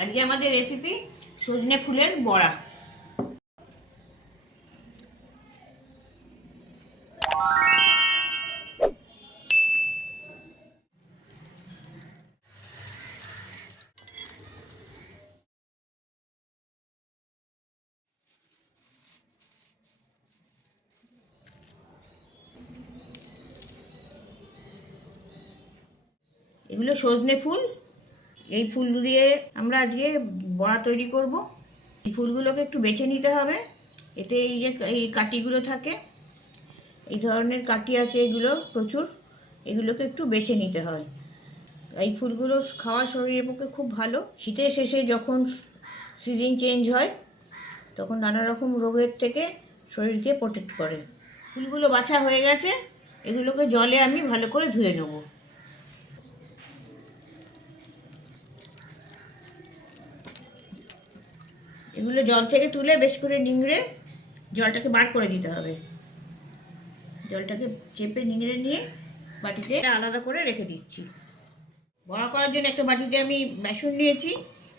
আজকে আমাদের রেসিপি সজনে ফুলের বড়া। এগুলো সজনে ফুল। এই ফুল দিয়ে আমরা আজকে বড়া তৈরি করব। এই ফুলগুলোকে একটু বেছে নিতে হবে। এতে এই যে এই কাটিগুলো থাকে, এই ধরনের কাটি আছে, এগুলো প্রচুর, এগুলোকে একটু বেছে নিতে হয়। এই ফুলগুলো খাওয়া শরীরের পক্ষে খুব ভালো। শীতের শেষে যখন সিজন চেঞ্জ হয় তখন নানা রকম রোগের থেকে শরীরকে প্রোটেক্ট করে। ফুলগুলো বাছা হয়ে গেছে, এগুলোকে জলে আমি ভালো করে ধুয়ে নেব। এগুলো জল থেকে তুলে বেশ করে নিংড়ে জলটাকে বার করে দিতে হবে। জলটাকে চেপে নিংড়ে নিয়ে বাটিতে আলাদা করে রেখে দিচ্ছি। বড়া করার জন্য একটা বাটিতে আমি বেসন নিয়েছি।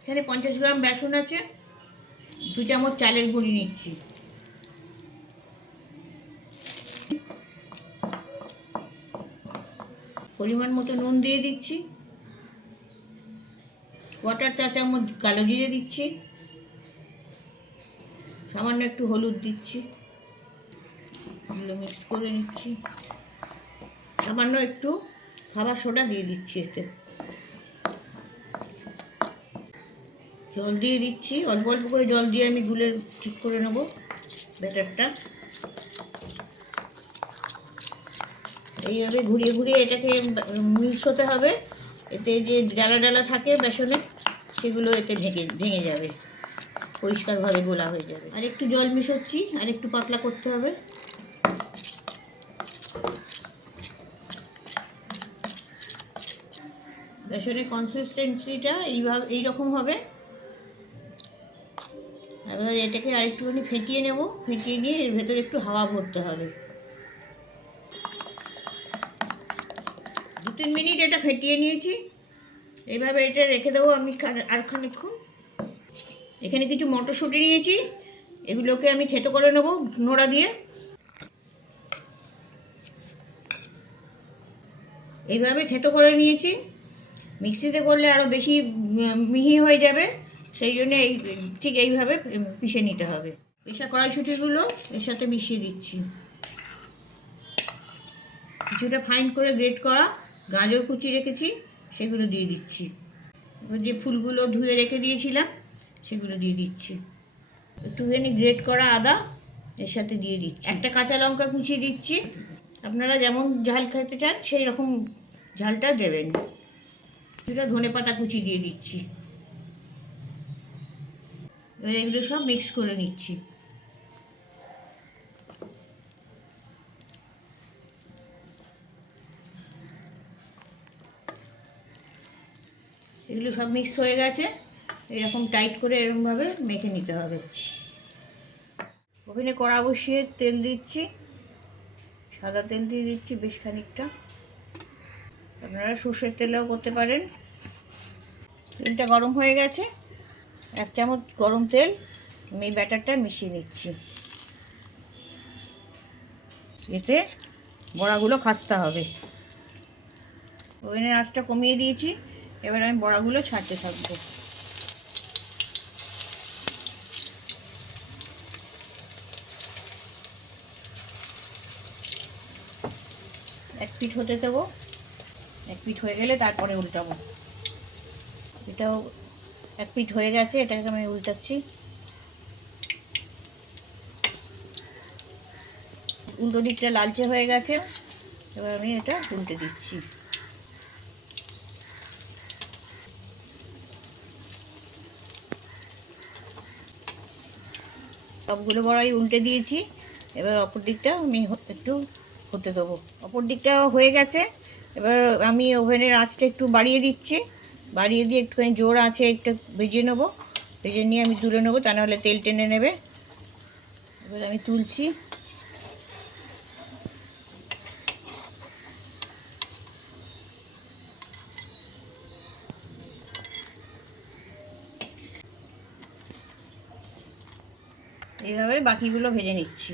এখানে 50 গ্রাম বেসন আছে। 2 চামচ চালের গুঁড়ি নিচ্ছি। পরিমাণ মতো নুন দিয়ে দিচ্ছি। 1/4 চা চামচ কালো জিরে দিচ্ছি। সামান্য একটু হলুদ দিচ্ছি। এগুলো মিক্স করে নিচ্ছি। সামান্য একটু খাবার সোডা দিয়ে দিচ্ছি। এতে জল দিয়ে দিচ্ছি। অল্প অল্প করে জল দিয়ে আমি গুলে ঠিক করে নেব ব্যাটারটা। এইভাবে ঘুরিয়ে ঘুরিয়ে এটাকে মিক্স হতে হবে। এতে যে ডালা ডালা থাকে বেসনে, সেগুলো এতে ভেঙে যাবে, পরিষ্কারভাবে গোলা হয়ে যাবে। আর একটু জল মিশাচ্ছি, আর একটু পাতলা করতে হবে। বেসনের কনসিস্টেন্সিটা এইরকম হবে। এবার এটাকে আরেকটুখানি ফেটিয়ে নেব। ফেটিয়ে নিয়ে এর ভেতরে একটু হাওয়া ভরতে হবে। 2-3 মিনিট এটা ফেটিয়ে নিয়েছি। এইভাবে এটা রেখে দেবো আমি আর খানিকক্ষণ। এখানে কিছু মটরশুঁটি নিয়েছি, এগুলোকে আমি থেতো করে নেব নোড়া দিয়ে। এইভাবে থেতো করে নিয়েছি। মিক্সিতে করলে আরও বেশি মিহি হয়ে যাবে, সেই জন্য ঠিক এইভাবে পিষে নিতে হবে। পেষা কড়াইশুঁটিগুলো এর সাথে মিশিয়ে দিচ্ছি। কিছুটা ফাইন করে গ্রেট করা গাজর কুচি রেখেছি, সেগুলো দিয়ে দিচ্ছি। এবার যে ফুলগুলো ধুয়ে রেখে দিয়েছিলাম সেগুলো দিয়ে দিচ্ছি। একটুখানি গ্রেট করা আদা এর সাথে দিয়ে দিচ্ছি। একটা কাঁচা লঙ্কা কুচিয়ে দিচ্ছি। আপনারা যেমন ঝাল খেতে চান সেই রকম ঝালটা দেবেন। কিছুটা ধনেপাতা কুচি দিয়ে দিচ্ছি। এবার এগুলো সব মিক্স করে নিচ্ছি। এগুলো সব মিক্স হয়ে গেছে। এরকম টাইট করে এরকমভাবে মেখে নিতে হবে। ওভেনে কড়া বসিয়ে তেল দিচ্ছি। সাদা তেল দিয়ে দিচ্ছি বেশ খানিকটা। আপনারা সর্ষের তেলেও করতে পারেন। তেলটা গরম হয়ে গেছে। 1 চামচ গরম তেল আমি ব্যাটারটা মিশিয়ে নিচ্ছি। এতে বড়াগুলো খাস্তা হবে। ওভেনের আঁচটা কমিয়ে দিয়েছি। এবার আমি বড়াগুলো ছাড়তে থাকবো। এক পিঠ হতে দেবো। এক পিঠ হয়ে গেলে তারপরে উল্টাবো। এটাও এক পিঠ হয়ে গেছে, এটাকে আমি উল্টাচ্ছি। উল্টো দিকটা লালচে হয়ে গেছে। এবার আমি এটা উল্টে দিচ্ছি। সবগুলো বড়াই উল্টে দিয়েছি। এবার অপর দিকটা আমি একটু হতে দেবো। অপর দিকটা হয়ে গেছে। এবার আমি ওভেনের আঁচটা একটু বাড়িয়ে দিচ্ছি। বাড়িয়ে দিয়ে একটুখানি জোর আছে একটু ভেজে নেবো। ভেজে নিয়ে আমি তুলে নেবো, তা নাহলে তেল টেনে নেবে। এবার আমি তুলছি। এইভাবে বাকিগুলো ভেজে নিচ্ছি।